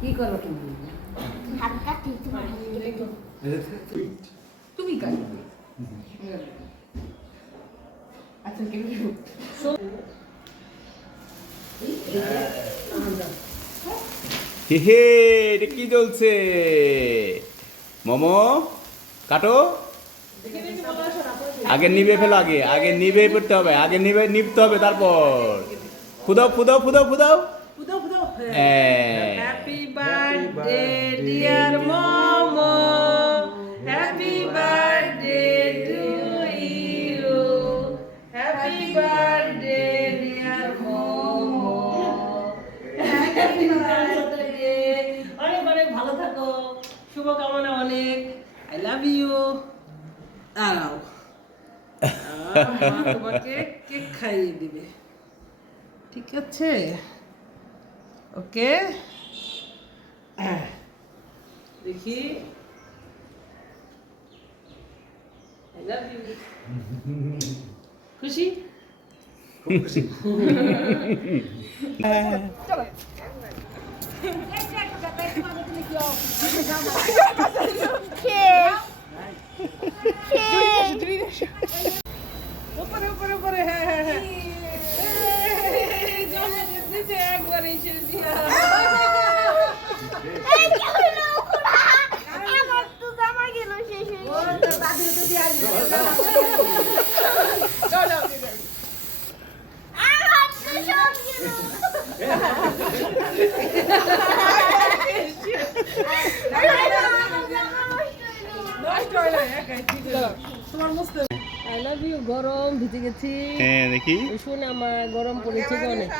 কি করো তুমি? হাত কাটি তোমার তুমি কাটবে। আচ্ছা কেন? হে হে, এটা কি চলছে? মোমো কাটো, আগে নিবে ফেলো, আগে আগে নিবে পড়তে হবে, আগে নিবে নিপতে হবে, তারপর ফুদাও ফুদাও ফুদাও ফুদাও। ফুদাও ফুদাও। হ্যাঁ। Happy birthday dear Momo, happy birthday to you, happy birthday dear Momo, happy birthday. অনেক অনেক ভালো থাকো, শুভকামনা অনেক। I love you. দাঁড়াও, তোমাকে কেক খাইয়ে দিবে, ঠিক আছে? ওকে, দেখি। I love you. খুশি? খুব খুশি। চলো। উপরে উপরে উপরে, হ্যাঁ হ্যাঁ হ্যাঁ। একবারে ছেড়ে দিয়া। আমার তো জামা গেল শেষ হয়ে গেল। আমার তো সব গেল। তোমার মুছতে আই লাভ ইউ। গরম ভিজে গেছি। হ্যাঁ দেখি। শুনে আমার গরম পড়েছে অনেক।